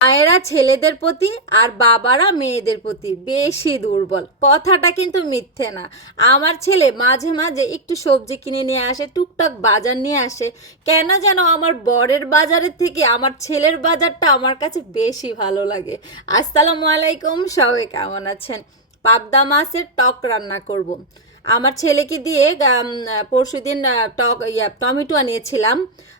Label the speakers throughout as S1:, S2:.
S1: মায়েরা ছেলেদের প্রতি আর বাবারা মেয়েদের প্রতি বেশি দুর্বল। কথাটা কিন্তু মিথ্যে না। আমার ছেলে মাঝে মাঝে একটু সবজি কিনে নিয়ে আসে, টুকটাক বাজার নিয়ে আসে। কেন যেন আমার বরের বাজারের থেকে আমার ছেলের বাজারটা আমার কাছে বেশি ভালো লাগে। আসসালামু আলাইকুম, সবাই কেমন আছেন? পাবদা মাছের টক রান্না করব। আমার ছেলেকে দিয়ে পরশু দিন টক, ইয়া টমেটো আনিয়েছিলাম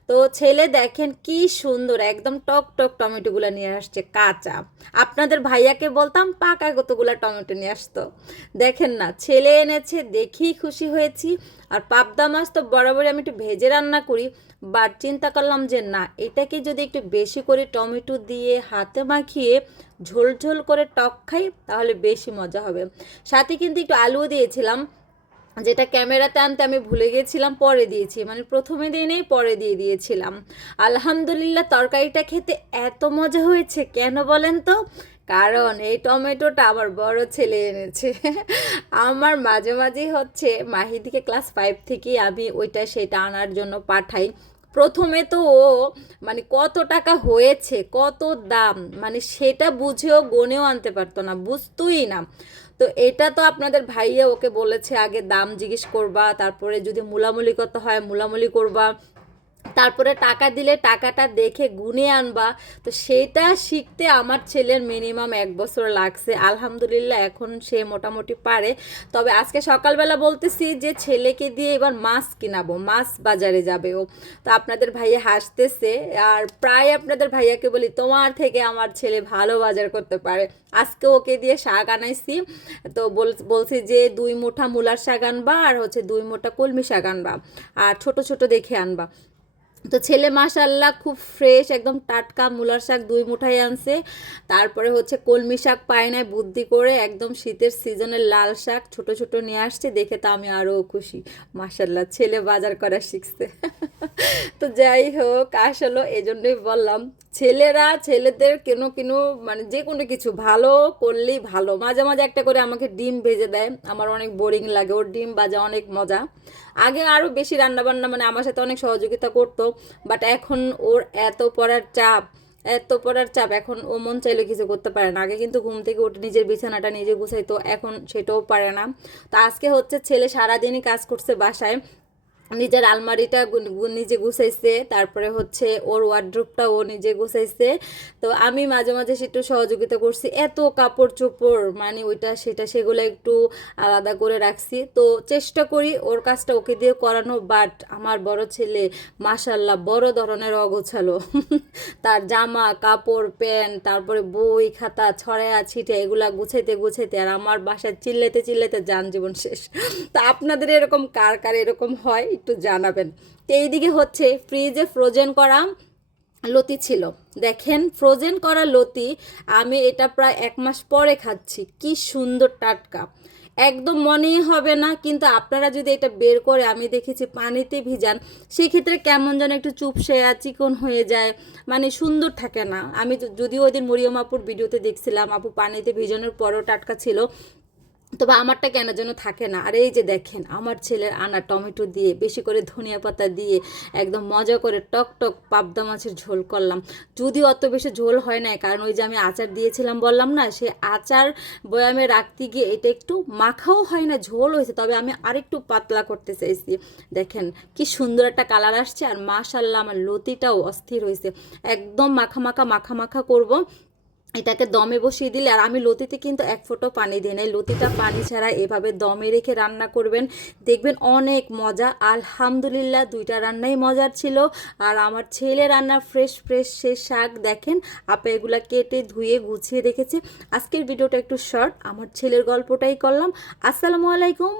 S1: তো ছেলে দেখেন কি সুন্দর, একদম টক টক টমেটোগুলো নিয়ে আসছে, কাঁচা। আপনাদের ভাইয়াকে বলতাম, পাকা কতগুলো টমেটো নিয়ে আসতো? দেখেন না, ছেলে এনেছে, দেখেই খুশি হয়েছি। আর পাবদা মাছ তো বরাবরই আমি একটু ভেজে রান্না করি, বাট চিন্তা করলাম যে না, এটাকে যদি একটু বেশি করে টমেটো দিয়ে হাতে মাখিয়ে ঝোল ঝোল করে টক খাই, তাহলে বেশি মজা হবে। সাথে কিন্তু একটু আলুও দিয়েছিলাম, যেটা ক্যামেরাতে আনতে আমি ভুলে গিয়েছিলাম পরে দিয়েছি। মানে প্রথমে দিনেই পরে দিয়ে দিয়েছিলাম। আলহামদুলিল্লাহ, তরকারিটা খেতে এত মজা হয়েছে, কেন বলেন তো? কারণ এই টমেটোটা আমার বড় ছেলে এনেছে। আমার মাঝে মাঝেই হচ্ছে মাহিদিকে ক্লাস ফাইভ থেকেই আমি ওইটা সেটা আনার জন্য পাঠাই। প্রথমে তো ও মানে কত টাকা হয়েছে, কত দাম মানে সেটা বুঝেও গনেও আনতে পারতো না, বুঝতোই না। তো এটা তো আপনাদের ভাইয়া ওকে বলেছে, আগে দাম জিজ্ঞেস করবা, তারপরে যদি মুলামুলি করতে হয়, মুলামুলি করবা। তারপরে টাকা দিলে টাকাটা দেখে গুনে আনবা। তো সেটা শিখতে আমার ছেলের মিনিমাম এক বছর লাগছে। আলহামদুলিল্লাহ এখন সে মোটামুটি পারে। তবে আজকে সকালবেলা বলতেছি যে ছেলেকে দিয়ে এবার মাছ কিনাবো, মাছ বাজারে যাবে ও। তো আপনাদের ভাইয়া হাসতেছে আর প্রায় আপনাদের ভাইয়াকে বলি, তোমার থেকে আমার ছেলে ভালো বাজার করতে পারে। আজকে ওকে দিয়ে শাক আনাইছি। তো বলছি যে দুই মুঠা মূলার শাক আনবা আর হচ্ছে দুই মুঠা কলমি শাক আনবা। আর ছোট ছোট দেখে আনবা। তো ছেলে মাশাল্লাহ খুব ফ্রেশ একদম টাটকা মূলার শাক দুই মুঠাই আনছে। তারপরে হচ্ছে কলমি শাক পায় নাই, বুদ্ধি করে একদম শীতের সিজনের লাল শাক ছোট ছোট নিয়ে আসছে, দেখে তো আমি আরও খুশি। মাশাল্লাহ ছেলে বাজার করা শিখছে। তো যাই হোক, আসলো এই জন্যই বললাম। ছেলেরা, ছেলেদের কেন কেন মানে যে কোনো কিছু, ভালো করলেই ভালো। মাঝে মাঝে একটা করে আমাকে ডিম ভেজে দেয়। আমার অনেক বোরিং লাগে, ওর ডিম ভাজা অনেক মজা। আগে আরও বেশি রান্নাবান্না মানে আমার সাথে অনেক সহযোগিতা করতো বাট এখন ওর এত পড়ার চাপ, এত পড়ার চাপ, এখন ও মন চাইলে কিছু করতে পারে না। আগে কিন্তু ঘুম থেকে উঠে নিজের বিছানাটা নিজে গুছাইতো, এখন সেটাও পারে না। তো আজকে হচ্ছে ছেলে সারাদিনই কাজ করছে বাসায়। নিজের আলমারিটা নিজে গুছাইছে, তারপরে হচ্ছে ওর ওয়ার্ড্রোপটা ও নিজে গুছাইছে। তো আমি মাঝে মাঝে একটু সহযোগিতা করছি। এত কাপড় চোপড় মানে ওইটা সেটা সেগুলো একটু আলাদা করে রাখছি। তো চেষ্টা করি ওর কাজটা ওকে দিয়ে করানো বাট আমার বড় ছেলে মাসাল্লাহ বড় ধরনের অগোছালো। তার জামা, কাপড়, প্যান্ট, তারপরে বই, খাতা, ছড়ায়া ছিটে এগুলা গুছাইতে গুছাইতে আর আমার বাসায় চিল্লাইতে চিল্লাইতে যান জীবন শেষ। তো আপনাদের এরকম কার কার এরকম হয়? একটু জানাবেন। তো এইদিকে হচ্ছে ফ্রিজে ফ্রোজেন করা লতি ছিল। দেখেন ফ্রোজেন করা লতি আমি এটা প্রায় এক মাস পরে খাচ্ছি। কি সুন্দর টাটকা। একদম মনেই হবে না, কিন্তু আপনারা যদি এটা বের করে আমি দেখেছি পানিতে ভিজান, সেক্ষেত্রে কেমন যেন একটু চুপসে চিকন হয়ে যায়। মানে সুন্দর থাকে না। আমি যদিও ওই দিন মরিয়ম আপুর ভিডিওতে দেখছিলাম, আপু পানিতে ভিজানোর পরও টাটকা ছিল। তবে আমারটা কেন যেন থাকে না? আর এই যে দেখেন, আমার ছেলের আনা টমেটো দিয়ে, বেশি করে ধনিয়া পাতা দিয়ে, একদম মজা করে টক টক পাবদা মাছের ঝোল করলাম। যদিও অত বেশি ঝোল হয় না কারণ ওই যে আমি আচার দিয়েছিলাম বললাম না সে আচার বয়ামে রাখতে গিয়ে এটা একটু মাখাও হয় না, ঝোল হয়েছে। তবে আমি আরেকটু পাতলা করতে চাইছি। দেখেন, কি সুন্দর একটা কালার আসছে, আর মাশাল্লাহ আমার লতিটাও অস্থির হয়েছে। একদম মাখা মাখা মাখা মাখা করব। এটাকে দমে বসিয়ে দিলে আর আমি লতিতে কিন্তু এক ফোঁটো পানি দিই নাই। লতিটা পানি ছাড়া এভাবে দমে রেখে রান্না করবেন। দেখবেন অনেক মজা। আলহামদুলিল্লাহ দুইটা রান্নাই মজার ছিল। আর আমার ছেলে রান্না ফ্রেশ ফ্রেশ সে শাক। দেখেন, আপা এগুলা কেটে ধুয়ে গুছিয়ে রেখেছে। আজকের ভিডিওটা একটু শর্ট আমার ছেলের গল্পটাই করলাম। আসসালামু আলাইকুম।